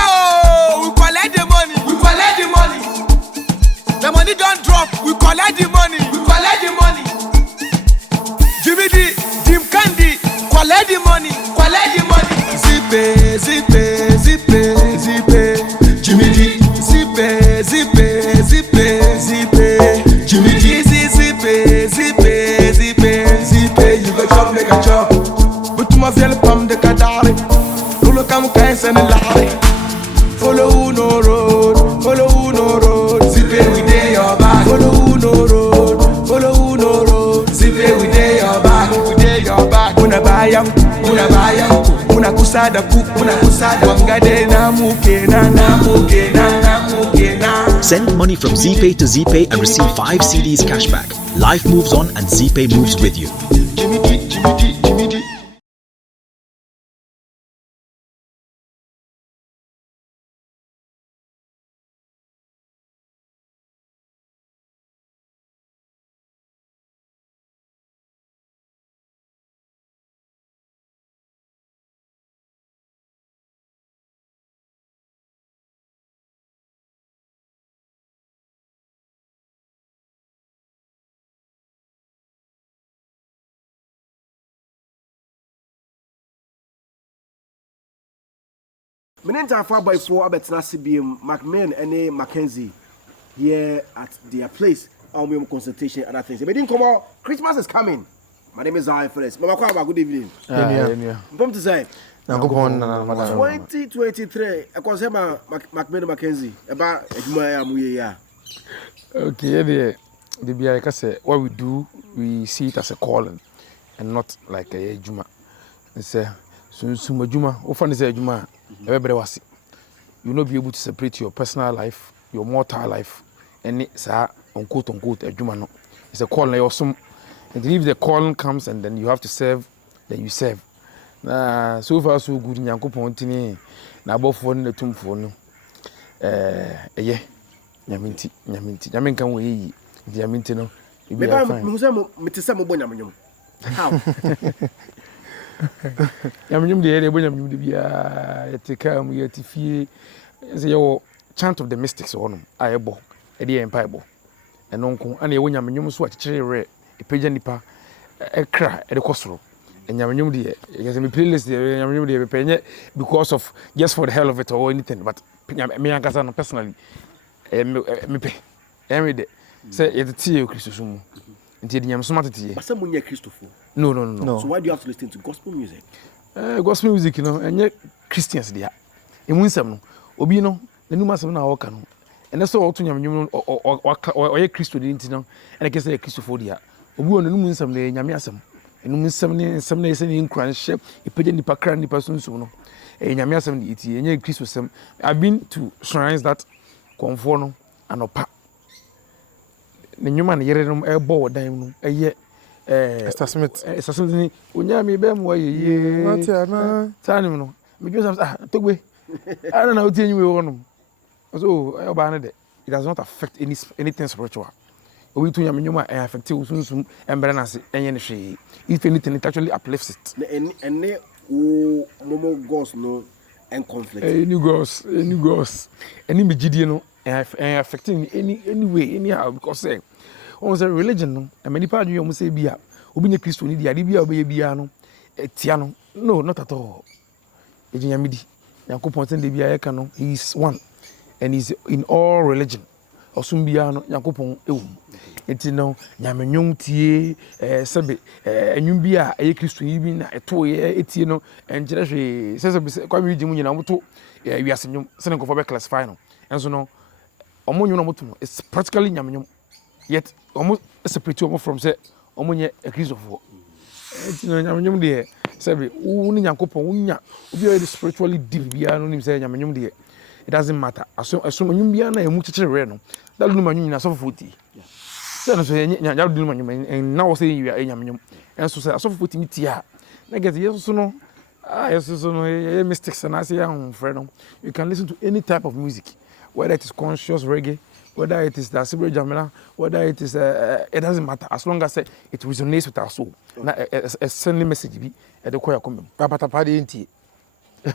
go, we collect the money. We collect the money. The money don't drop, we collect the money. We collect the money. Jimmy D, Jim Candy, collect the money. Collect the money. Zippe, zippe, zippe, zippe. Jimmy D, zippe, zippe, zippe, zippe. Jimmy D, zippe, zippe, zippe, zippe. You go chop, make a chop. But my feel pam de kadari. Lolo kam kain sen lari. Follow no road, follow no road. Zippe we dey your back. Follow no road, follow no road. Zippe we dey your back, we dey your back. Una bayam, una bayam. Una kusada ku, una kusada. Wangade na muke na muke na muke na. Send money from ZPay to ZPay and receive 5 CDs cashback. Life moves on and ZPay moves with you. Jimmy D, Jimmy D, Jimmy D. Menenta for by 4 abetna CBM McMahon and Mackenzie here at their place. Our consultation and other things. But didn't come out. Christmas is coming. My name is Zionfelix. Mama Kwaba, good evening. Come to say. 2023. I can say McMahon Mackenzie about Edmaya. Okay, the BI say what we do, we see it as a calling and not like a Juma. It's a Suma Juma, often is a Juma. Everybody was it. You will not be able to separate your personal life, your mortal life, and it's a unquote a Juma. It's a calling or some. And if the calling comes and then you have to serve, then you serve. So far so good in Yanko Pontini, now both one the tomb for no. Yeah, Yaminti, Yamin can we Yamintino. Maybe I'm Mr. Bonamino. How? Yamim the area when you be a take we at fee as your chant of the mystics on I bo a dear empire bo and uncle and when Yaminum swat cherry red a pigeon nipa a cry at the coastal and Yaminum dear yes me playlist the Yaminum dear penny because of just for the hell of it or anything but me and Kazan personally me pay every day say it's tea Christus until the smart tea. But someone near Christopher. No. So why do you have to listen to gospel music? Gospel music, you know, and yet Christians there. In Winsam, Obino, the new master now walk on. And that's all to you or a Christian didn't know, and I guess a Christophodia. Obu on the new Winsam, the Yamiasam, and some days in crunch ship, a pigeon the Pacran the person soon. A Yamiasam, and yet Christmas. I've been to shrines that conform and opa. The new man here a board dime a year. Smith, something when me bem way ye, Tanimo, because took way. I don't know what you will on. So, it does not affect anything spiritual. We to Yamima affect soon and Beranasi, and she, if anything, it actually uplifts it. And they Momo ghost no and conflict. Any ghost, any Gideon, and affecting any way, anyhow, because say. Almost a religion, and many parts you must say, Bia, Ubina Christo, the Arabia, Biano, Tiano. No, not at all. Ejimidi, Yankopon, the Bia Cano, he is one, and he's in all religion. Or Sumbiano, Yankopon, it's no Yamenyum Tie, Sabe, and Yumbia, a Christo, even a 2 year, Etino, and Jersey says, quite reading when you know, we are sending for class final. And so no, Omonumotum is practically Yamenyum. Yet almost a separate from say, Omonia a Christopher. It's no dear, Sabi, only Yankopon, we are spiritually deep beyond him saying Yamanum dear. It doesn't matter. As soon as Yumbiana and Mucha Reno, that Luman is of footy. Then say, Yaduman, and now say you are a Yamanum, and so say, I saw footy tia. I guess yes, so no. Yes, so no mistakes, and I say, young friend, you can listen to any type of music, whether it is conscious reggae. Whether it is the Civil Jamila, whether it is, it doesn't matter as long as it resonates with our soul. Now, a sending message be at the choir coming. Papa party ain't it?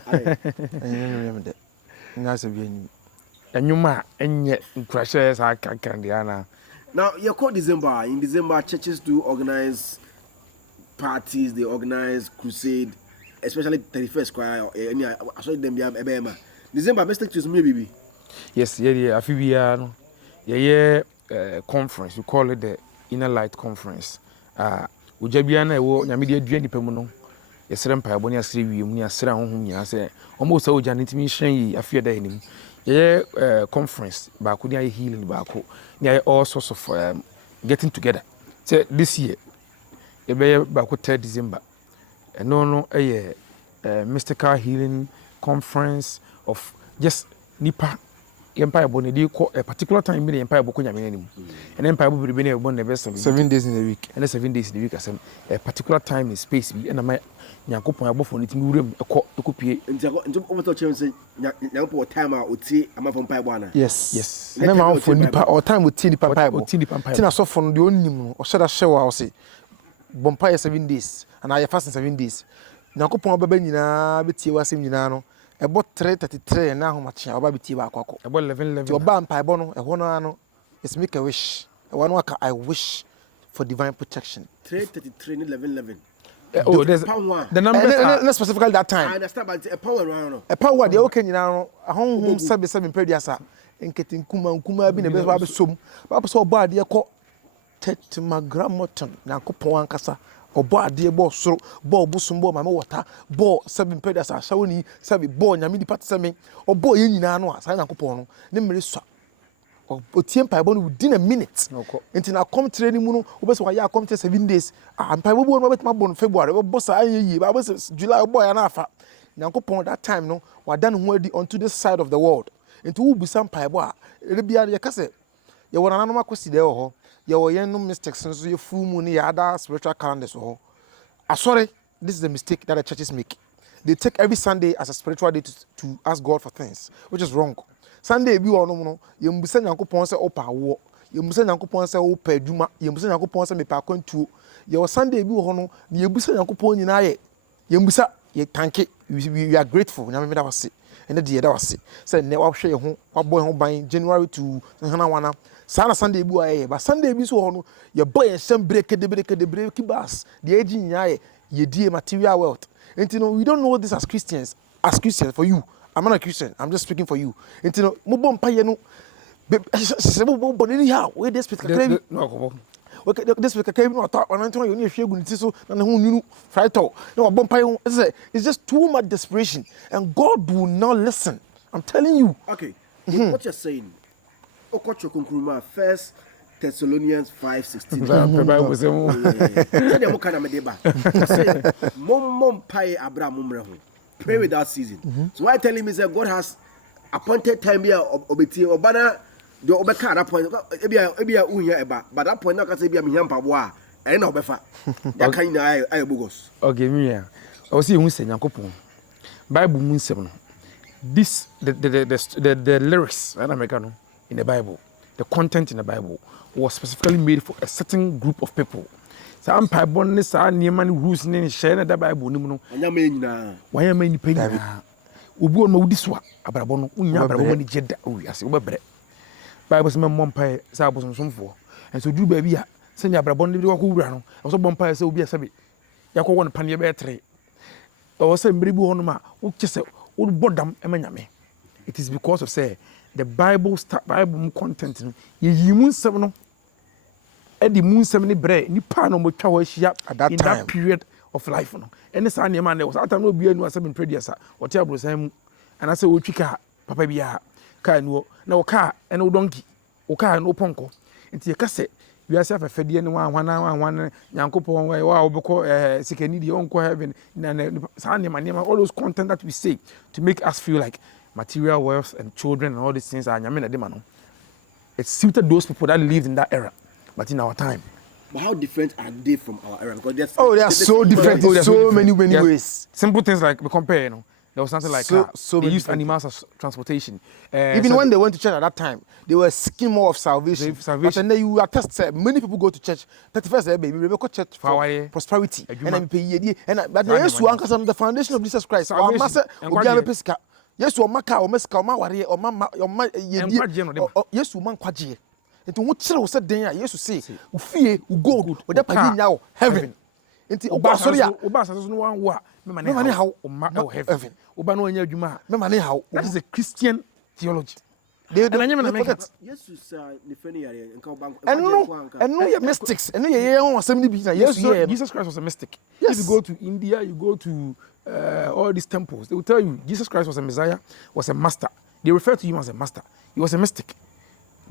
I remember that. nyase bi ani enyuma enye nkrahye sa kan dia na. Now, you call December. In December, churches do organize parties, they organize crusade, especially 31st choir. I saw them be December, best take to me, baby. Yes, yeah. I feel we are no. Yeah, conference. We call it the Inner Light Conference. Ujabia na wo nyame de adua nipa mu no. Yesrem pa aboni asre wiem ni asra honhom nya se. Omo so oja ntimi hyen yi afia da anim. Yeah, conference. Ba ko dia healing ba ko. Ni all sorts of getting together. So this year, be ba ko 3 December. No, mystical healing conference of just nipa empire bone dey call a particular time be empire boko nyame anim. And empire bo be na ebon na be 7 days in a week. And 7 days in a week asem a particular time and space be na my nyankopon abofo no timi wuram ekopie. Nti o to say nyankopon time a oti amafo empire bo ana. Yes. Na ma for nipa or time oti nipa empire bo. Tina so for no de onnim no o sheda hyewa o say bompire 7 days and I fast 7 days. Nyankopon obaba nyina betie wasem nyina no about 3:33 na homache oba betie ba akoko About 11. oba mpaebo no ehwo no ano is make a wish one waka I wish for divine protection 3:33 11. Oh, there's the numbers not specifically that time. I understand, but a power around no. A power de okay nyina no ahonhom 7 pediasa enketi nkuma bi na be ba som ba so oba ade ko tetragrammaton na kopon ankasa obo ade bo soro bo obusum bo mama water bo 7 pedas asawoni sabi bo nyame di patseme obo ye nyina no asa nyankopon no ne mmere swa otie mpaebo no within a minute enti na come training mu no obeso wa ya come 7 days mpaebo bo no betima bo no February bo sa ayeyi ba bo July bo ya na afa nyankopon that time no wa dan ho adi onto this side of the world enti wo bisa mpaebo a rebia ye kase ye wona nanom akosi de ho your no mistakes and so your full moon, your other spiritual calendars. Sorry, this is the mistake that the churches make. They take every Sunday as a spiritual day to ask God for things, which is wrong. Sunday, you know, you must send Uncle Ponce opa war, you must send Uncle Ponce opa Juma, you must send Uncle Ponce me park to your Sunday, you hono, you must send Uncle Pony in aye. You must ye thank it, you are grateful. Never made us see. And the dear that was see. Said never share home, what boy home by January to Hanawana. Sana Sunday bu aye ba Sunday bi so hono ye boy en sem break the bus the aging yae ye die material wealth. And you know we don't know this as Christians for you. I'm not a Christian, I'm just speaking for you. And you know mo bom pa ye no se bo boni how we this speak kakra no okay this speak kakra no talk on anto you hwe gu nti so na ho nunu fry talk no bom pa ye it's just too much desperation and God will not listen. I'm telling you. Okay. What you're saying Okocho Kunkuruma, 1 Thessalonians 5:16. Pray without ceasing. So why telling me that God has appointed time here obeti obana the obeka that point ebia unya eba but that point na ka say bia me hyampa boa e na obefa ya kan na ay bogos. Okay me ya o see hu Nyankopon Bible mu nsem no this the lyrics and Americano in the Bible, the content in the Bible was specifically made for a certain group of people. So I'm Bible this are neman rules in share the Bible no. Why am I penny? Ubi on no this one, Abrabono, unya Abraboni jeda, as you were Bible some monpire, Sabos and some for. And so do baby, send Abraboni to who ran. Also bonpire so be a sabi. Yako one panya bear tray. Or say Bribu Honoma, who just would bodam emaname. It is because of say the Bible content ye moon 7 the moon 7 bread ni pa no mo twa at that in time. That period of life no any san ne man there was atam no bia nu asem previous what ya bro san mu and I say wo twika papa bia ka nu na wo ka and wo donkey wo ka no ponko nti ye ka se wi ase afafade ne wan Nyankopon wa obeko sikani di onko heaven na san ne man all those content that we say to make us feel like material wealth and children and all these things are nyame na de ma no. It suited those people that lived in that era, but in our time. But how different are they from our era? Because they are so different in so many ways. Simple things like we compare, you know. There was something like they used animals as transportation. Even when they went to church at that time, they were seeking more of salvation. But then you attest, many people go to church. 31st baby, we go to church for prosperity. And but the foundation of Jesus Christ. Yesu o maka o mesika o ma ware o ma yedie Yesu man kwaje nti wo kire wo se den a Yesu say wo fie wo gold wo da pagi nya wo heaven nti o ba sorry a o ba saso no wan wo a me mane how o ma o heaven o ba no anya adwuma me mane how that is a Christian theology. They don't forget. Jesus defending yare nka bank. And no your mystics. And no your own assembly be Jesus Christ was a mystic. Yes. If you go to India, you go to all these temples, they will tell you Jesus Christ was a Messiah, was a master. They refer to him as a master. He was a mystic.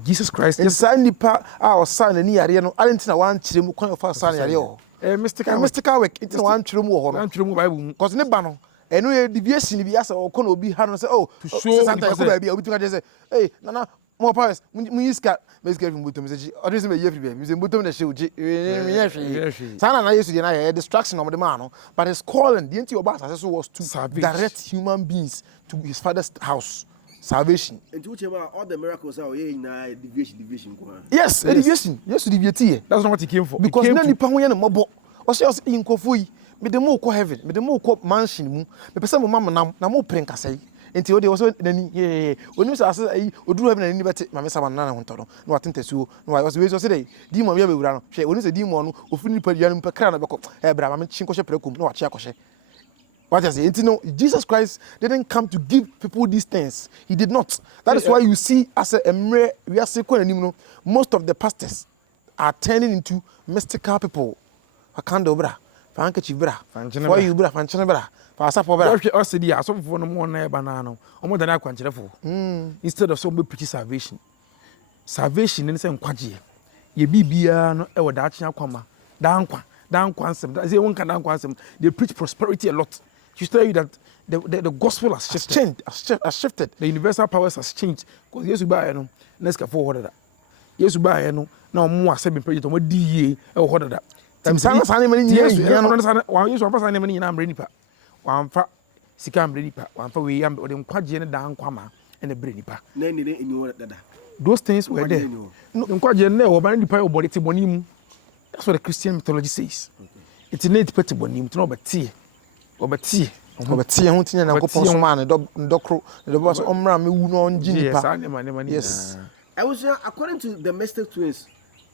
Jesus Christ. And sign nipa our son and yare no. I didn't know one chim kwan of our son yare o. Mystical work. It's one chim wo ho. One chim Bible. Cause ne ba no. Eno ye deviation bi asa o kono obi ha no say oh to show Santa ko ba bi obi tuka say hey nana mo pass mu yiska meska fi mbutom say odo say me ye fi bi me say mbutom na she uji me ye fi sana na Yesu dey na ye distraction of the man no but his calling the entity of us was to direct human beings to his father's house salvation. And which all the miracles are na deviation ko. Yes, deviation. Yesu deviate. That's not what he came for. Because na nipa ho ye no mobo o say inkofo yi me dem ko heaven me dem ko mansion mu me pese mo mam na mo pren kasai enti o de wo so nani oni so ase ayi oduru heaven nani bete ma me sama na ho ntoro na watentasuo na wa so we so say dey demon ya bewura no hwe oni se demon no ofini pa dua no pa kra na beko bra ma me chin ko hwe prekum na wa chia ko hwe. What I say, no, Jesus Christ didn't come to give people these things. He did not. That is why you see, as a we are saying, most of the pastors are turning into mystical people. Akando bra, fankechi bra, for you bra, fanchene bra, for asapo bra. If you also the aso for no more na banana, omo da na kwanchire fo. Instead of some preach salvation. Salvation in say nkwaje. Ye bibia no e woda acha kwama. Dan kwansem. That say one kan dan kwansem. They preach prosperity a lot. To tell you that the gospel has shifted. The universal powers has changed. Because Yesu ba no, let's go forward that. Yesu ba no, na mo accept project mo di ye e ho that. Timsana sane mani nyina no wa Yesu amfa sane mani nyina amre nipa. Wa amfa sika amre nipa. Wa amfa we yam de nkwaje ne dan kwama e ne bre nipa. Na ni enyo dada. Those things were there. No nkwaje ne wo ban nipa obode te boni mu. That's what the Christian mythology says. It's innate pete boni mu to no betie. Obati ho tinya na kopon so man ndokro the boss omra me wu no nji nipa. Yes. I was according to the mystic twins,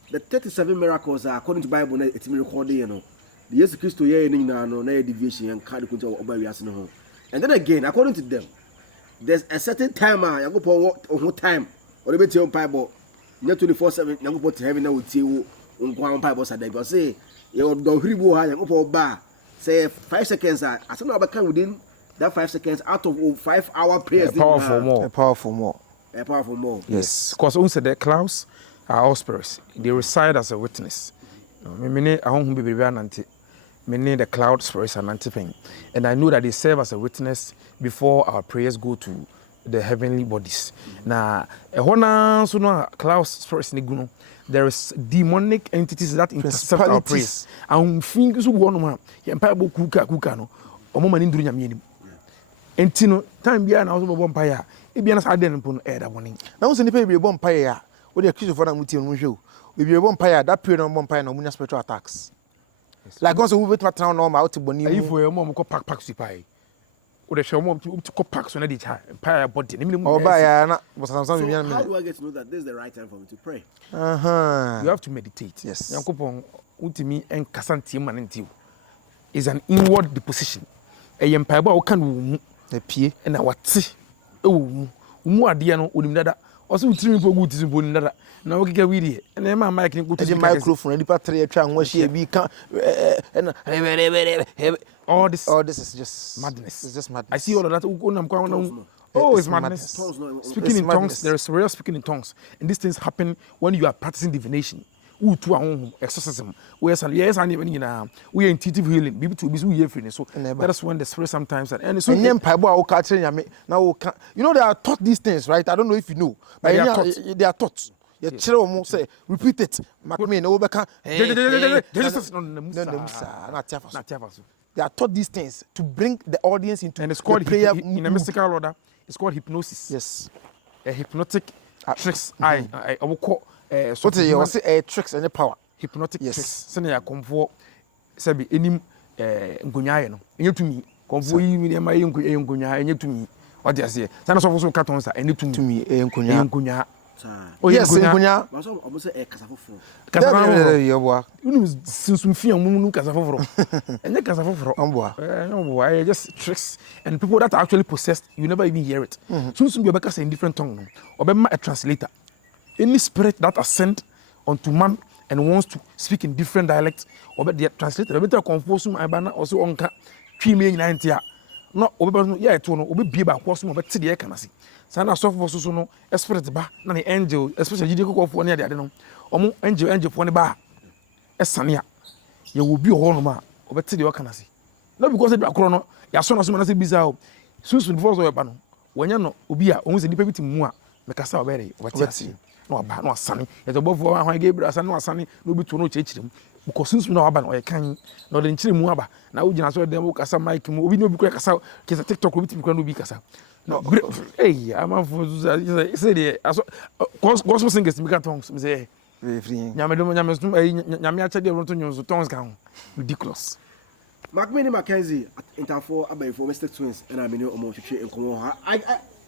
the 37 miracles are according to Bible na it me record you know. The Jesus Christ ye ni na no na deviation and card kunto oba wiase no ho. And then again, according to them, there's a certain time yakopon ho time or be tie on Bible. Na 24/7 yakopon to heaven na wo tie wo nkwa on Bible sada bi say you do hiribo ha yakopon ba. Say 5 seconds. I said no, but within that 5 seconds out of 5-hour prayers. Powerful more. Yes, because also the clouds are all spirits. They reside as a witness. Many the cloud spirits are antipain, and I know that they serve as a witness before our prayers go to the heavenly bodies. Now, cloud spirits niguno. There is demonic entities that intercept our prayers. And things who want to empire kuka no. Omo mani nduru nyame anim. Enti no time bia na wo bo empire. E bia na sa den pon e da boni. Na wo se ni pe bi bo empire ya. Wo dey accuse for na mutie no hwe o. We be bo empire that period no bo empire na munya spiritual attacks. Like once we wait town normal out boni. If we mo ko pack super. Wo dey show mo to ko pack so na dey empire body. Oh ba ya na bo So how do I get to know that this is the right time for me to pray? You have to meditate. Yes. Yankopon ultimi en kasantie manenti is an inward deposition. E yempa ba wo kan wo mu na pie na wate e wo mu ade no onim dada o se utiri mpo gu tisi mpo dada na wo keka wi die na ma mic ni kutu microphone di patre atwa nwa hia bi kan all this is just madness. It's just madness. I see all of that. It's madness. Speaking in tongues, there is real speaking in tongues. And these things happen when you are practicing divination. Exorcism. We are intuitive healing. People to be so free. So that's when the spirit sometimes and so you know they are taught these things, right? I don't know if you know, but they are taught. You children say repeat it. They are taught these things to bring the audience into and it's called prayer in a mystical order. It's called hypnosis. Yes, a hypnotic tricks. I will call what you say tricks and the power. Hypnotic tricks. Send ya comfort. Sabi enim ngonyaye no. Enye tumi. Comfort yi mi ma yengonya enye tumi. What do you say? Sana so for cartons any to me enkunya. Oh yes, enkunya. But some almost say kasafoforo. Kasafoforo yoboa. You since fi amu kasafoforo. Enye kasafoforo. Amboa. No boy, just tricks and people that are actually possessed, you never even hear it. Soon you be in different tongue no. Obema a translator. Any spirit that ascend unto man and wants to speak in different dialects, obe the translator better confuse my bana also onka twi me nyina ntia. No obe no ya eto no obe bie ba kwa so obe te de kana se. Sana sofo so no spirit ba na the angel especially jide kokofo ne ade no. Omo angel fo ne ba esane a ye wo bi ho no ma obe te de kana se. No because they akro no ya so no so na se bisa o. Susu before so ba no. Wonya no obi a ohun se dipa bi ti mu a mekasa obere obe te ase. No aba no asane ye to bofo ahwan Gabriel asane no asane no bi to no chechirem because since no aba no ye kan no de nchire mu aba na wo gina so dem wo kasa mic mu obi no bi kura kasa kesa TikTok obi ti bi kura no bi kasa no hey am for say the gospel singers mi ka tongues me say free nyame acha de ronto nyonso tongues kan ridiculous Macmini Mackenzie at Interfor Abbey for Mr. Twins and I'm in your almost in Como.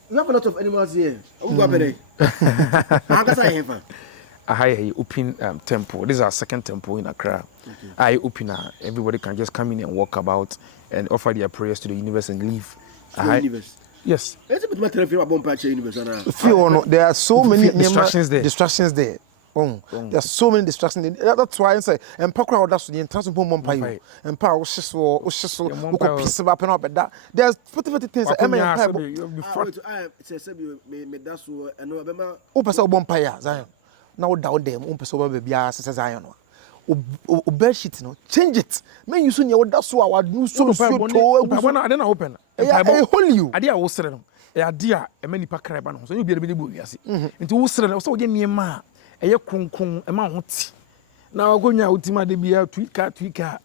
We have a lot of animals here. Who go there? How can I have I open temple. This is our second temple in Accra. I open everybody can just come in and walk about and offer their prayers to the universe and leave. Universe. Yes. It's a bit matter if you're about universe. There are so many distractions there. There are so many distractions. That's why I say, and Pakra that's the intention for Mompayo. And Power Shisso, piece of up and up at that. There's 40 things that that's what I know about. Opasa Bompire, Zion. Now down them, Umpaso baby, Zion. Bed sheet, no, change it. Man, you soon your that's what I would do so. I didn't open. I hold you. I did also. A dear, a many packer, so you be able to do into Wusser, also again near ma. Eye kronkron ema hoti na agonya ultima de bia tweaker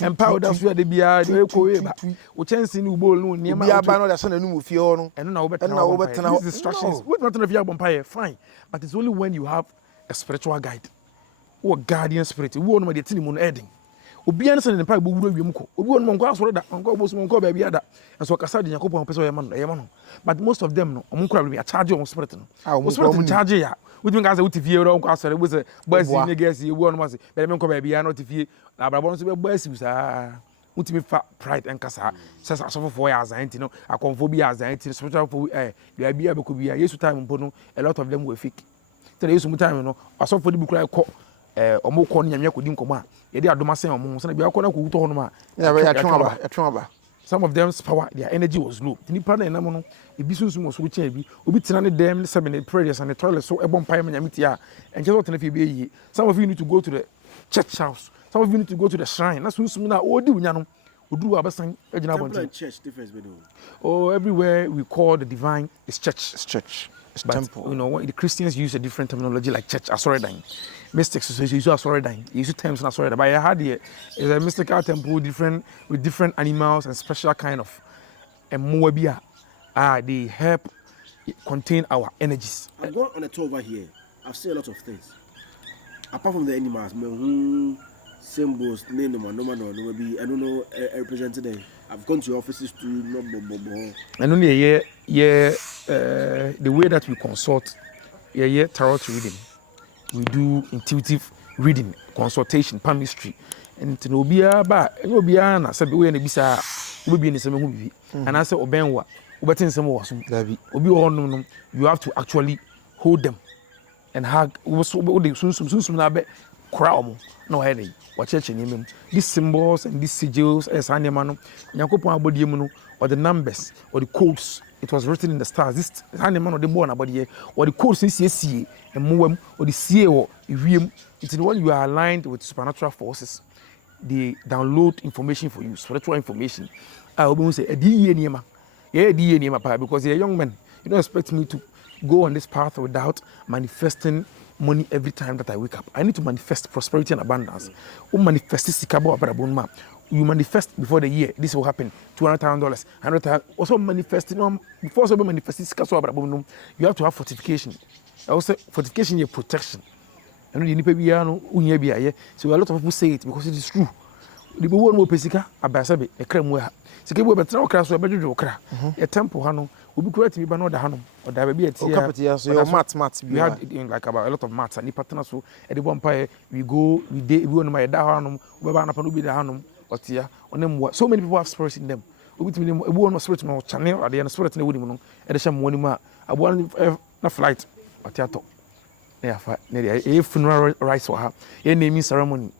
and powder so de bia de ekowe o chance ni ubol no niam bia ba no da so na nu fie ho no eno na wo betena distractions what not if you bonfire fine but it's only when you have a spiritual guide or guardian spirit wo no ma de tini mu no edin obi an se ne pa bo wuro wiem ko obi won mo nko asoro da nko bo so nko ba bia da enso kasa de yakopon pese o yema no but most of them no omo nkura be a charge on spirit no o spirit charge ya we think as a TV or nko asoro we say boys ni guys you won mo say be me nko ba bia no TV na abrabo no so be boys sa mutimi fa pride and kasa say asofo for ya anxiety no akonfo bi anxiety spiritual for there bia be ko bia yesu time mpo no a lot of them were fake tell yesu time no asofo di bi kura ko omo ko nyame akodi nkomo a ye dey adoma sen omo so na bia ko na ko wuto ho no ma ya twaba some of them's power their energy was low nipa na enam no ebi sunsun wo so chen bi obi tena ne dem 7 prayers and the toilet so ebon pai nyame tia and just what na fi be yi some of you need to go to the church house some of you need to go to the shrine na sunsun na odi unya no oduru abasan ejina bonti church difference we do everywhere we call the divine is church it's but, temple. You know, the Christians use a different terminology like church, asoredain. Mystics, so you use asoredain. You use terms in asoredain. But I had here is a mystical temple with different animals and special kind of and moabia. They help contain our energies. I've gone on a tour over here. I've seen a lot of things. Apart from the animals, symbols, name them, no, I don't know, represented there. I've gone to your offices to and only the way that we consult, tarot reading, we do intuitive reading, consultation, palmistry, and to know be na said we na bisa we be in some movie, and I say obenwa, obetin some was obi no you have to actually hold them and hug. Soon na be crowd no headache. These symbols and these sigils as animal, Yakopon abodium, or the numbers or the codes. It was written in the stars. This animal or the born about here, or the codes is CA and Moem or the CA or Ivim. It's when you are aligned with supernatural forces. They download information for you, spiritual information. I will say a DNA, because you're a young man. You don't expect me to go on this path without manifesting money every time that I wake up. I need to manifest prosperity and abundance. You manifest before the year. This will happen. $200,000, $100,000. Also manifesting. Before so manifesting, you have to have fortification. Also fortification is protection. And you need so a lot of people say it because it is true. The people who pesika abasabe ekrem we ha. Sike we betra okra so ebedodo okra. E temple ha no Obi correct me, but not the Hanum or the baby at here. So your mats. We had like about a lot of mats and partners. So at the vampire, we go on my Hanum, we ban upon the Hanum, or here on them. So many people have spirits in them. We one spirit no channel at the end of spirit in the women, and the sham one ma. I want a flight at Yato. Yeah, a funeral rites for her, a naming ceremony.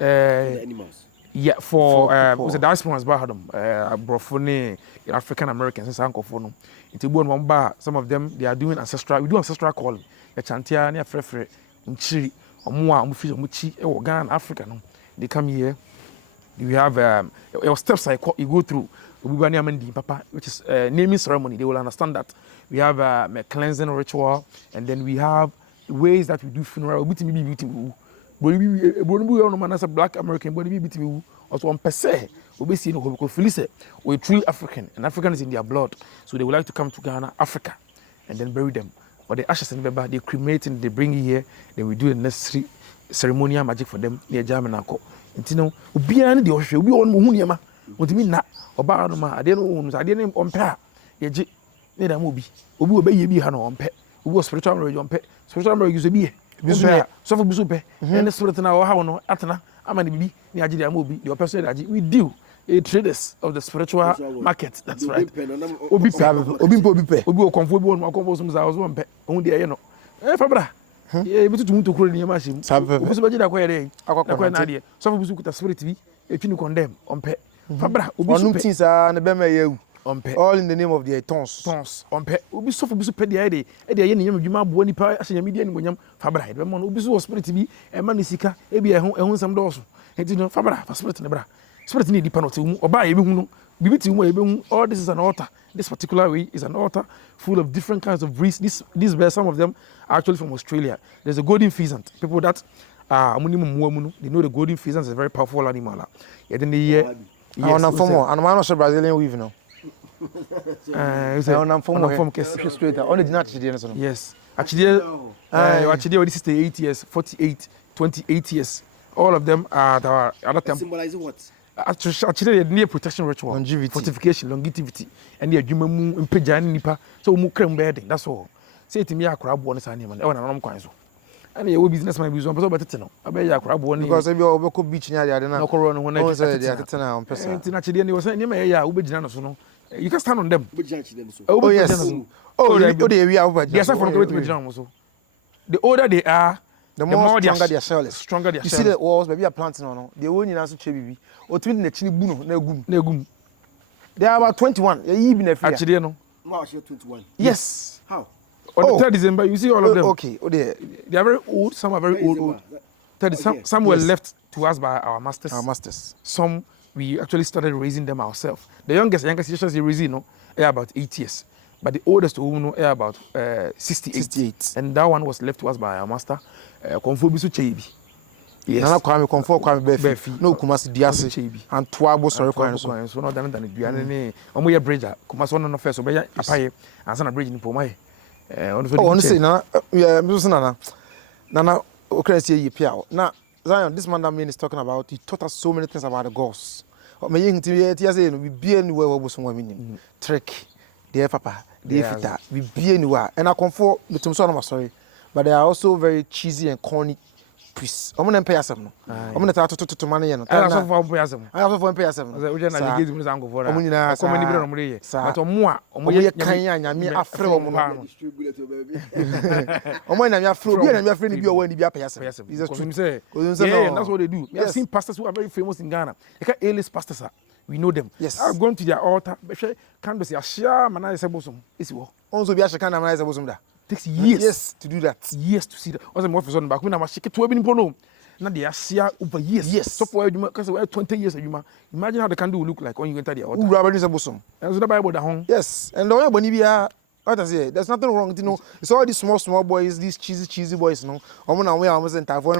Animals. Yeah, for was a diasporans bahadum, Brofone, African Americans, and Sanko Fono. Into one bar, some of them they are doing ancestral. We do ancestral calling. A chantia near Frefre, Mchi, or Mua, Mufi, Muchi, or Ghana, Africa. No, they come here. We have your steps you go through. We Papa, which is naming ceremony. They will understand that. We have a cleansing ritual, and then we have ways that we do funeral. As a black American, also on per se, we're truly African, and African is in their blood. So they would like to come to Ghana, Africa, and then bury them. But the ashes and Beba, they cremate and they bring it here, then we do the necessary ceremonial magic for them near German. And you know, we are the ocean, we on Muhuniama, what do you mean? Obarama, I didn't on pair. Yaji, neither movie. We obey be Hano on pet. We was spiritual marriage on pet. Spiritual marriage used to be. So for Busupe, and the spirit in our house, Atana, Amani Bibi, Niaji Mobi, your person that we do. Traders of the spiritual market. That's right. Obi comfortable one compose was one pet. Only I know. Fabra. Yeah, but to call in your machine. Busbaji acquired a idea. Some of the spirit be if you condemn on pet. Fabra, things are and the Bema on pet. All in the name of the tons on pet. Ubi so for Busu the idea. At the end, you might want to pass a median when you Fabra. The man Ubisu was spirit to be a manisika, maybe a home some doors. And you know, Fabra for spirit in the bra. Spirit need the penalty or buy all this is an altar. This particular way is an altar full of different kinds of breeds. These bears, some of them are actually from Australia. There's a golden pheasant. People that they know the golden pheasant is a very powerful animal. Yeah, then the year. I'm not sure Brazilian weave now. Yes. Actually, this is the 8 years, 48, 28 years. All of them are other time. Symbolizing what? Actually, near protection ritual, longevity, fortification, longevity, and the human impejani nipa. So mukrem bedding. That's all. Say to me, I crab one is animal. I want to know and your business might be so better to know. I bet you crab one because if you're local beach near the other, corona when I said the person. Actually, they were saying, yeah, Ubijano. You can stand on them. Oh, yes. Oh, we are. Yes, I forgot to be also. The older they are, the more stronger their cell is. Stronger their you see the walls, maybe are planting or no. They only answer Chebi or twin the Chinibuno, Negum. They are about 21. Even if actually, no. Wow, you're 21. Yes. How? On the 3rd December, you see all of them. Okay. Oh, they are very old. Some are very old. Some were left to us by our masters. Our masters. Some we actually started raising them ourselves. The youngest they raise, about 8 years. But the oldest are about 68. And that one was left to us by our master, Konfobisu Chebi. Yes. Nana Kwame Kwame Befi. No Kumasi Diase and Twabo sorry Kwame. So not than the Bianene. Omoya Bridge, Kumas one of the first, Obey Apaye, and Sana Bridge in Pomai. Honestly, Nana Ocracy Piao. Now, Zion, this man that man is talking about, he taught us so many things about the gods. May you say, we be anywhere with some women. Trick, dear Papa, dear Fita, we be anywhere. And I comfort with some sort of sorry, but they are also very cheesy and corny priests. I'm going to pay some. I'm going to start to money. And I also pay some. I also pay some. I was going to go for that. So many people are but more. I'm kind of me afraid of my yeah, that's what they do. I've seen pastors who are very famous in Ghana. They got A-list pastors. We know them. Yes. I've gone to their altar. Can't be a share man. I say bosom. It's what. Also, be a share man. I say bosom. Takes years to do that. Years to see that. Also, more for some back when I was shaking to every pono. Now they are share over years. Yes. So for you, because we're 20 years. You imagine how the candle will look like when you enter the altar. Who rabbi is a bosom? And so the Bible the home. Yes. And the way Bonibia. What I say, there's nothing wrong, you know. It's all these small boys, these cheesy boys, no. I'm on way almost in time for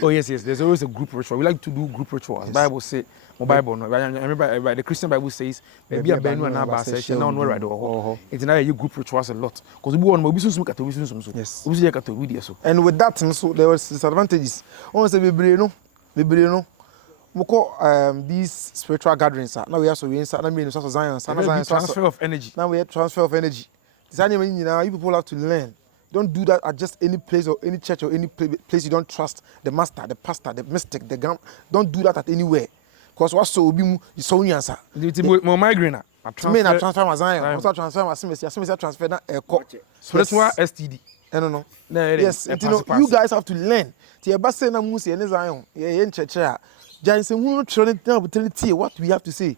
Oh yes, there's always a group ritual. We like to do group rituals. Yes. Bible say, Bible no. I remember the Christian Bible says maybe a benu and aba session now no right or it's now you group rituals a lot because we want to be so yes. And with that, so there was disadvantages. Almost a no. these spiritual gatherings. Now we have so we inside. Now we in Zion. Transfer of energy. Now we have transfer of energy. You people have to learn. Don't do that at just any place or any church or any place you don't trust the master, the pastor, the mystic, the gram. Don't do that at anywhere. Because what's so be you so answer. More migraine. I transfer my Zion. Also transfer my semester transfer na spiritual STD. No. Yes, you guys have to learn. Tie ba say na mu say ne Zion. Ye church a. Giants who try to what we have to say.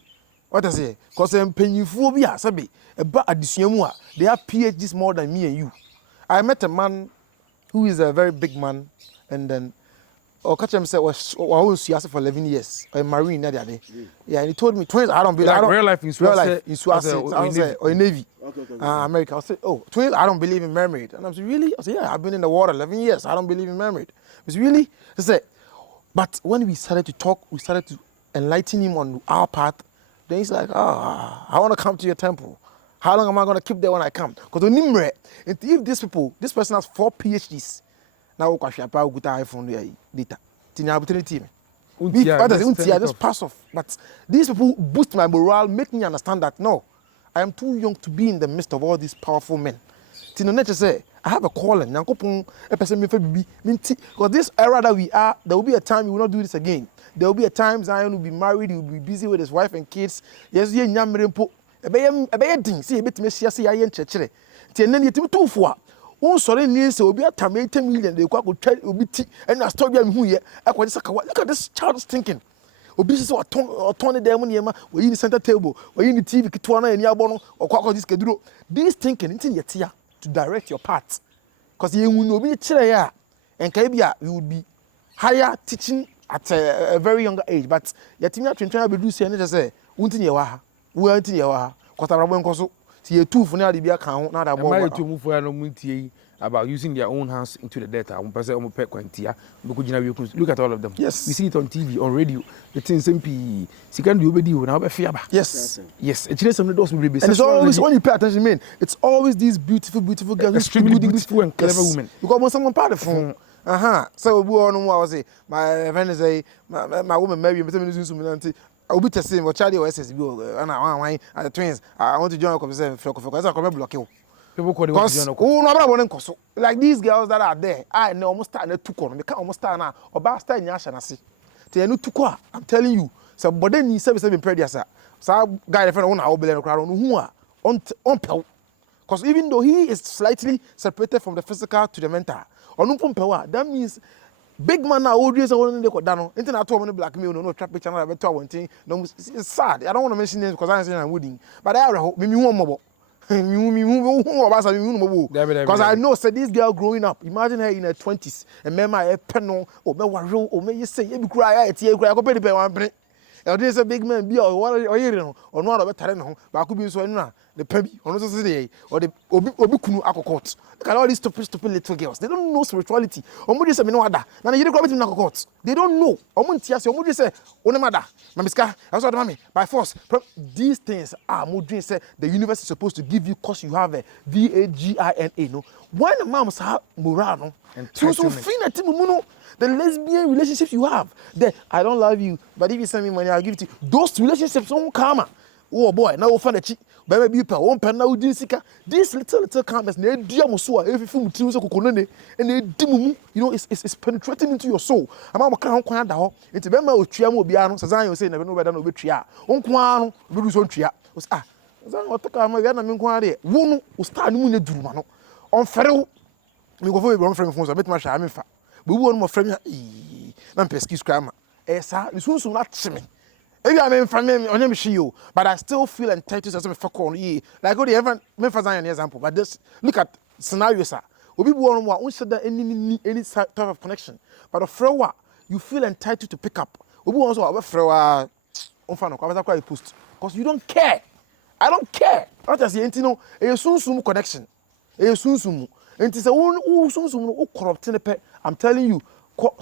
What I say? Because penyifo bi a sabe eba adesua mu a they have PhDs more than me and you. I met a man who is a very big man, and then catch him say was for 11 years. A marine that day. Yeah, and he told me twins. I don't believe. Like real life in Suicide or in Navy. America. I said, oh, twins. I don't believe in mermaid. And I said, really? I said, yeah, I've been in the water 11 years. I don't believe in mermaid. I said, really? I said, but when we started to talk, we started to enlighten him on our path. Then he's like, I want to come to your temple. How long am I going to keep there when I come? Because if this person has 4 PhDs, now we can share good iPhone data. Just pass off. But these people boost my morale, make me understand that no, I am too young to be in the midst of all these powerful men. Say, I have a calling. Because this era that we are, there will be a time we will not do this again. There will be a time Zion will be married, he will be busy with his wife and kids. Yes, see, sorry, will be a time 10 million. They could try and I stop them here. Look at this child's thinking. Obisi so atone dem niema we in the center table we in the TV kitwana eni abono okwakọ this keduro this thinking ntin yetia to direct your path because you will be chire ya enka bia you would be higher teaching at a very younger age but yetimi atwentwan abedu se ne say wuntin ye wa ha wo antin ye wa ha kotarabo nkoso ti ye tufu na de bia kan ho na da bo ma to mufu ya no muntie about using their own hands into the data. Look at all of them. Yes. We see it on TV, on radio. The things MP. Can do now. Yes. Yes. And it's always when you pay attention, man. It's always these beautiful girls, extremely beautiful and clever women. Because when someone part of the phone, So we all know what I was saying. My friend is my woman married. I'll be testing what Charlie or SSB and I the twins. I want to join a conversation. I come block you. Like these girls that are there, I know almost start to come. They can't almost start now. Or basta in Yashanasi. They know to I'm telling you. So, but then you say in previous. So, guy, friend, on our belly crowd who are on because even though he is slightly separated from the physical to the mental, on that means big man now always on the down. Internet told black me no trap channel about one thing. It's sad. I don't want to mention names because I'm saying I'm wooden. But I hope me one more. Because I know, say this girl growing up, imagine her in her 20s, and remember a penal, or may you say, you cry, I go pay the one break. And there's a big man, be or not of a talent, but I could be so the Pebby, or the Obikunu Akokot. Look at all these stupid little girls. They don't know spirituality. Omudi say, no other. Now you don't in Akokot. They don't know. Omudi say, Onemada, Mamiska, I saw the mommy, by force. These things are Mudrin said the universe is supposed to give you because you have a VAGINA. No, when the moms have morale, so the lesbian relationships you have, the I don't love you, but if you send me money, I'll give it to you. Those relationships don't come. Oh boy, now we'll find a cheat. Baby, one pen now, this little calmness, and it's penetrating into your soul. I'm a crown quite down. It's a member of Triamo Biano, Zionfelix say, never know better no betria. Unquano, Bruce Tria was Zionfelix, Wono was starting to do man. On Ferro, we go for a friend from a bit much. I'm in fact. But one more friend, I'm pesky scrammer. Esa, the soon not me. Maybe I'm in family on you, but I still feel entitled to something for ye. Like what the ever Memphis an example. But this look at scenarios, sir. We one won't say that any type of connection. But a flower, you feel entitled to pick up. We also have a flower on fan of post. Because you don't care. I don't care. Not as you know, a soon connection. A soon. And it's a one soon corrupt. I'm telling you. Go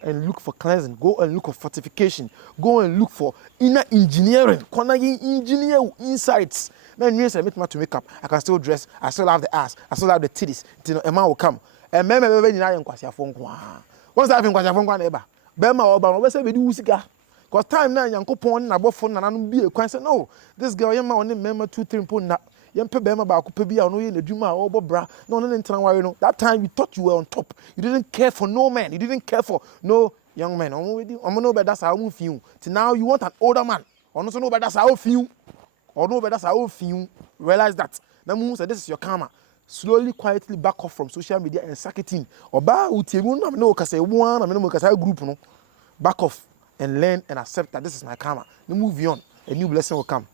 and look for cleansing. Go and look for fortification. Go and look for inner engineering. Engineer insights. Then you say, to make up. I can still dress. I still have the ass. I still have the titties. A man will come. And once I think phone neighbor. Bema or Bama, we say we do Usika. because time now Yankopon na bofo na nanu bi ekwan say no this girl yema on member 2-3 mpo na yempe be ma ba ko pe bi a no ye nadwuma a obo bra no no ntran ware no that time you thought you were on top you didn't care for no man you didn't care for no young man omo no be that's how you feel till now you want an older man or no be that's how you feel or no be that's how you feel realize that now mu say this is your karma slowly quietly back off from social media and sack it in oba utiemu na me no kasa ewu na me no kasa group no back off and learn and accept that this is my karma. Now move on, a new blessing will come.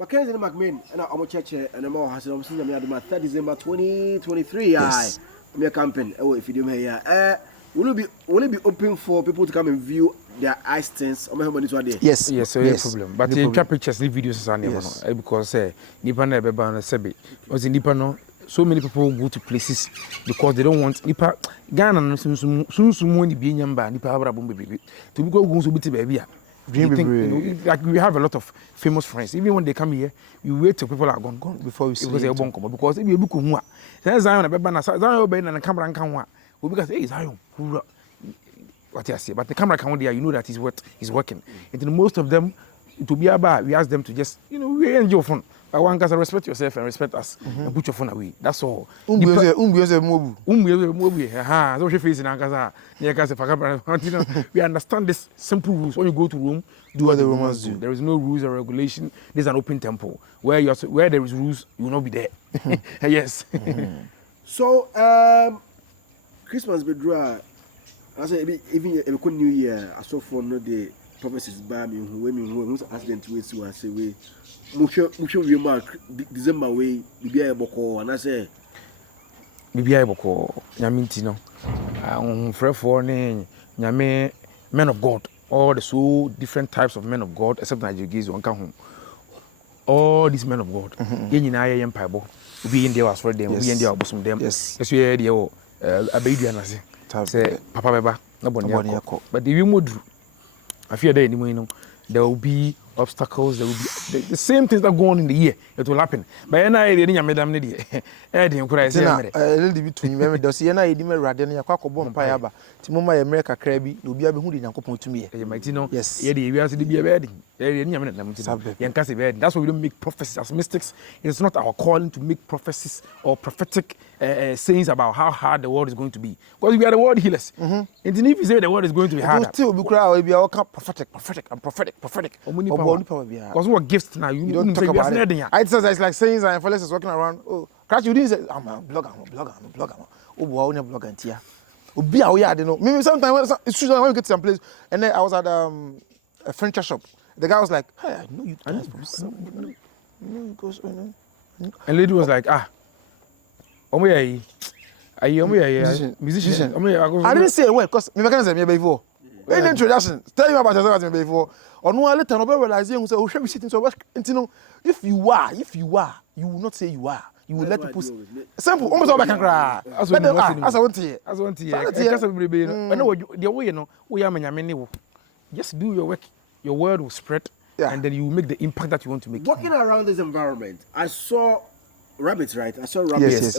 Mackenzie McMahon and I'm church and I'm has I'm seeing me 3rd December 2023. Yes. I'm camping. Oh, if you do me here. Will it be open for people to come and view their ice tents? Or how many to there? Yes. Yes, so no problem. But in pictures, the videos are never because nipa na ebe ba na sebe. Because nipa no so many people go to places because they don't want nipa Ghana no sunsumu ni bi nyamba nipa abra bombe bebe. To go so biti baby a. Like we have a lot of famous friends. Even when they come here, you wait till people are gone before you see because they won't come. Because if you book who are, Zion ebe na Zion be na camera nkan ho we because hey Zion what you say, but the camera can there you know that he's working. And most of them to be about we ask them to just we enjoy fun. But one can respect yourself and respect us and put your phone away. That's all. So she face in Ankaza. We understand this simple rules. When you go to Rome, do what the Romans do. There is no rules or regulation. This is an open temple. Where there is rules, you will not be there. Yes. So Christmas be draw. I say even a New Year. I saw from the prophecies by me who accident we see and say we. Musho we mark December way bibia eboko and I say bibia eboko nyaminti no frefo ne nyame men of God all the so different types of men of God except Nigerians one kan ho all these men of God ye nyina ye empaibo obi in there was for them obi in there obosum them yes ye there o abaidua na say papa beba na boni akọ but the we modru afia there anymore no there will be obstacles, there will be the same things that go on in the year. It will happen. But na e dey madam ne dey. E dey nkura say mere. Little bit between me do say na e dey me rade na yakwa bɔ mpa ya ba. Ti mama ye America kra bi na obi abehu de Nyankopɔn tumi ye. E mighty no. Yes. Ye dey wi ase dey bi e be dey. E dey nyame na muti. Ye nka say be. That's why we don't make prophecies as mystics. It's not our calling to make prophecies or prophetic sayings about how hard the world is going to be. Because we are the world healers. And if you say the world is going to be hard, still be cry we be all prophetic. Because what gifts now you don't talk about it. It's like saying Zionfelix is walking around. Oh, Crash, you didn't say I'm a blogger. Oh, wow, I'm a blogger and tia. Oh, be out here, know. Maybe sometimes it's true when you get to some place. And then I was at a furniture shop. The guy was like, "Hey, I know you." And lady was like, musician. I didn't say a word because me can say me before. In introduction, tell you about yourself before. Or no later, no realize you say, "Oh, should we sit in so much?" If you are, you will not say you are. You will let people simple. Almost all I can cry. As I want to. Because everybody, I know the way we are many. Just do your work. Your word will spread, and then you will make the impact that you want to make. Walking around this environment, I saw rabbits, right? I saw rabbits. Yes.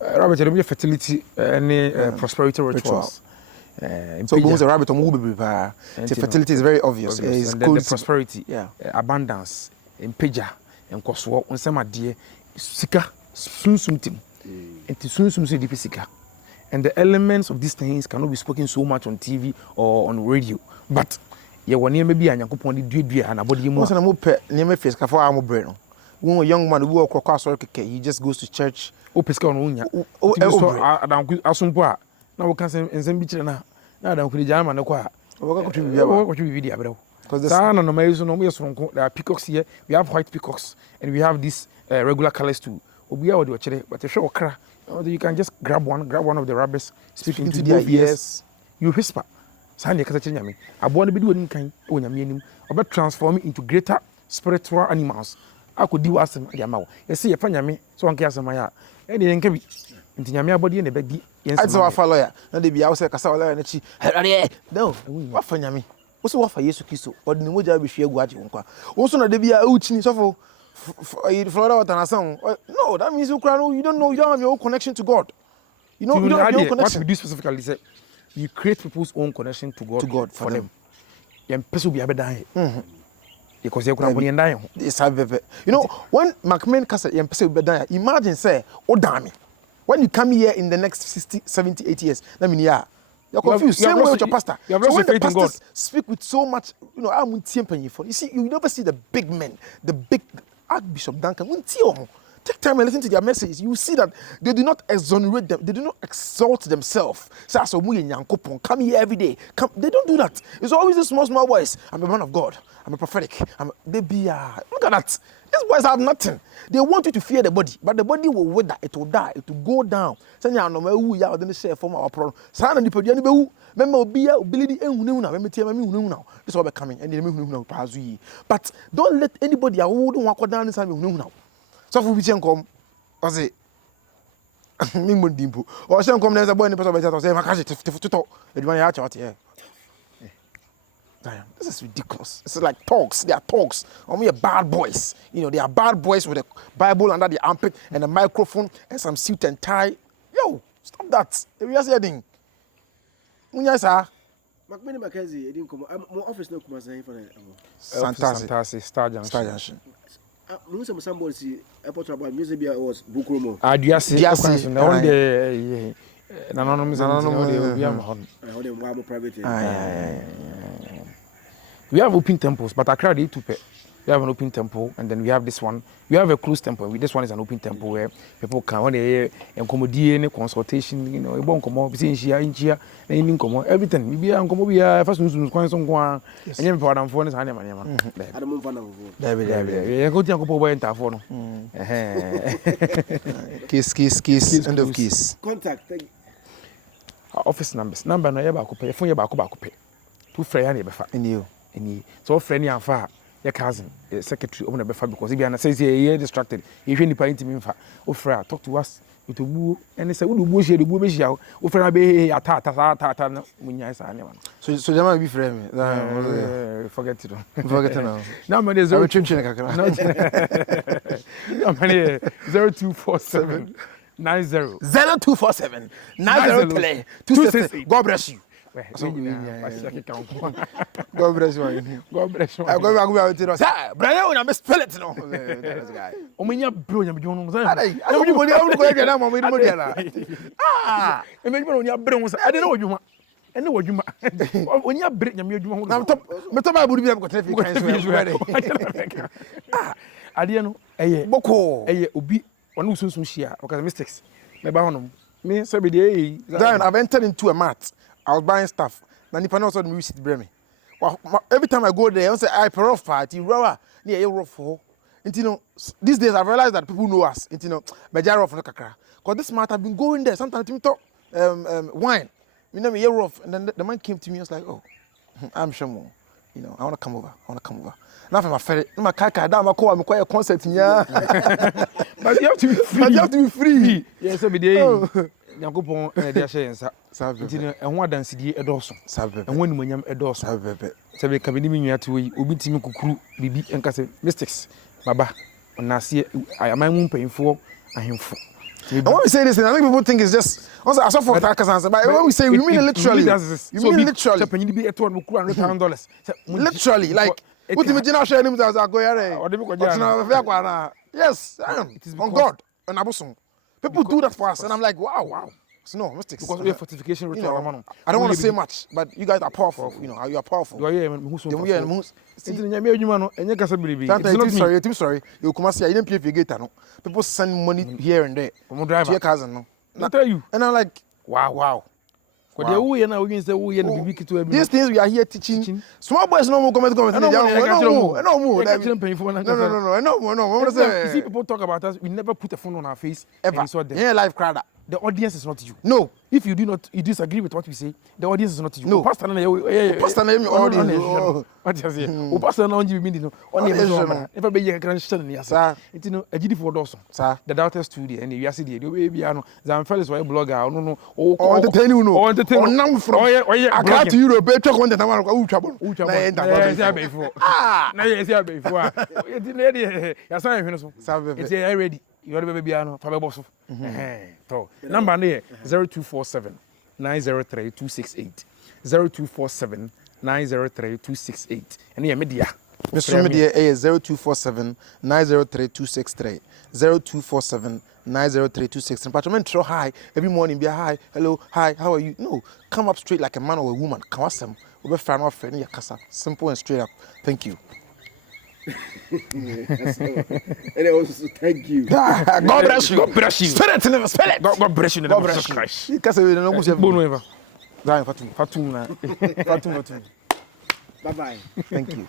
Rabbits are fertility and prosperity rituals. So bones a rabbit the fertility is very obvious. It's and then the prosperity, abundance, impeja, and koswo, on some idea, sika, sunsumtim, and to sunsum deep sika. And the elements of these things cannot be spoken so much on TV or on radio. But one year maybe and Yakupon did and a body more than a mope near my face for our brain. When a young man who walk across he just goes to church. Pesca on Asumpa. Now we can say in some beach now. Now don't put the jam and the choir. What you video, bro? Because the sun and the mason there are peacocks here. We have white peacocks and we have these regular colors too. We are watching but a show crack. You can just grab one of the rabbits, speak into their ears. You whisper. Sandy Casachami. I want to be doing kind when I mean about transforming into greater spiritual animals. I could do as some Yamau. You see a panyami, so one cares on my art. And then can be into Yamia body and a baby. I saw a follower, and they be outside Casala and she. No, what for Yami? Also, what for Yesu Kiso, or the Moja be share what you want. Also, not to be a Uchin so Florida than a song. No, that means you don't know you don't have your own connection to God. You know, you don't have your own connection. What we do specifically say you create people's own connection to God for them. Yem person be abedan. Because you could have dying. It's a you know, when McMahon Castle yem person be dying, imagine say, oh damn me. When you come here in the next 60, 70, 80 years, that mean yeah. You're confused. Same way with your pastor. You have so lost when the faith in God. pastors speak with so much, you know, I'm for. You see, you never see the big men, the big Archbishop Duncan. Take time and listen to their messages. You will see that they do not exonerate them. They do not exalt themselves. Come here every day. Come. They don't do that. It's always a small voice. I'm a man of God. I'm a prophetic. Look at that. These boys have nothing. They want you to fear the body, but the body will wither. It will die. It will go down. Say ya no who ya then share from our problem. Sana di podi ani be wu. Member obi ability ehunu na. Member tie me hunu na. This will be coming and they me hunu na pazu yi. But don't let anybody who don't walk down inside me hunu na. So for bitchen come, I say, me mundimpu. Or say come there's a boy in the person better say makaje to talk. The one ya chat here. Damn, this is ridiculous. It's like talks. They are talks. Only bad boys. You know, they are bad boys with a Bible under the armpit and a microphone and some suit and tie. Yo, stop that. If you are saying, Munya sir. McMahon Mackenzie, I didn't come. My office no come say for the Fantastic. Star Junction. Somebody see airport about music was Bukromo. Diasi. Na on the na no we am private. We have open temples, but Accra they too. We have an open temple, and then we have this one. We have a closed temple. This one is an open temple where people can when they accommodate consultation. You know, you won't come up, see in here, anything come everything. We be come we are first news going somewhere. And you for them phone is hand man. I don't move on. There. Go to your boy and phone. Kiss. End of kiss. Contact. Office numbers. Number no eba ko pay. Phone eba ko pay. Two friend ya befa. Any. So friend ya fa. Your cousin, your secretary, open a befa because if you are says you're distracted, if you need to me talk to us. It will and they say, "Who bush the bush out? Offer be a tata when you say anyone." So you might be friend. Forget it. Forget it now. Now, man, there's 0247 90 0247 90 268. God bless you. God bless you. God bless you. I go to say, Brian, I'm a spell it no. Omenya bro nya bidwo no say. I don't go there na mama mo there na. Ah, e me bro nya bro no say. Ade na odwuma. Ene odwuma. Onya bre nya me odwuma ho. Na me to ba buru bi am ko traffic kan so. Ah, ade no eye boko. Eye obi onu sunsun hia. Because mistakes. Me ba honom. Me say be dey. Then I've entered into a mat. I was buying stuff. Na nipa no so me visit bre me. Every time I go there, I say I rough party, rough. Near rough for. You know, these days I've realized that people know us. You know, major rough no kakra. Because this mat I've been going there. Sometimes me talk wine. You know me rough, and then the man came to me. I was like, oh, I'm Shamo. You know, I want to come over. Now for my ferret, my kaka, down my call, I'm quite a concert. Yeah, but you have to be free. Yes, every day. Yankopon dey share nsa ntino ehwo adansidi edoso ehwo nimanyam edoso sebe kabini mi nwate wi obi timi kukuru bibi enkase mistakes baba onase ayaman mu mpanyfo ahemfo. And when we say this, I think people think it's just also I saw for answer, but when we say we mean literally. You mean literally. Literally, like what the original share names as I go here. Yes, it is on God and Abosom. People do that for us, and I'm like, wow. So no mistakes. Because we have fortification ritual. You know, I don't want to say much, but you guys are powerful. You know, you are powerful. I'm sorry. You come see, I didn't pay for your gate. No, people send money here and there. To your cousin, no. I tell you, and I'm like, wow. These things we are here teaching. Small boys no more comment. No. You see, people talk about us. We never put a phone on our face ever. Yeah, live crowd. The audience is not you. No. If you disagree with what we say, the audience is not you. No. Pastor, audience. What you say? Pastor, now you mean never be a grand stand. Sir, it's a GD for Dawson. Sir, the doctor studio and you see the baby. Zionfelix was a blogger. No. Oh, entertain you. Oh, entertain. Oh, now from. I got to Europe. Better one that I'm going to trouble. Ah, now you're before. It's ready. You are the baby piano, Faber Bosso. Number 0247 903 268. 0247 903 268. And yeah, media. Mr. Media A is 0247 903 263. 0247 903 263. Patrolman, throw hi every morning. Be a hi, hello, hi, how are you? No, come up straight like a man or a woman. Come ask them. We'll be fan of friend in your casa. Simple and straight up. Thank you. And also thank you. God bless you. God bless you. Spell it, never spell it. God bless you. God bless you. You can say we don't know who's Bono ever. Zion Fatum. Fatum na. Fatum. Bye bye. Thank you.